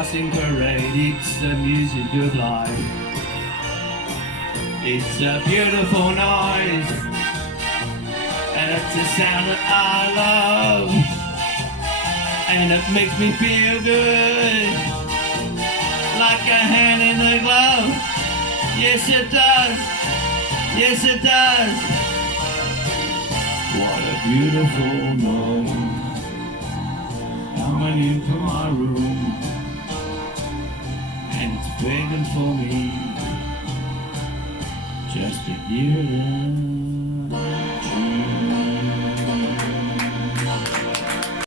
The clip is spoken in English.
passing parade, it's the music of life. It's a beautiful noise, and it's a sound that I love, and it makes me feel good, like a hand in the glove. Yes it does, yes it does. What a beautiful night, coming into my room, and it's begging for me just to give it up.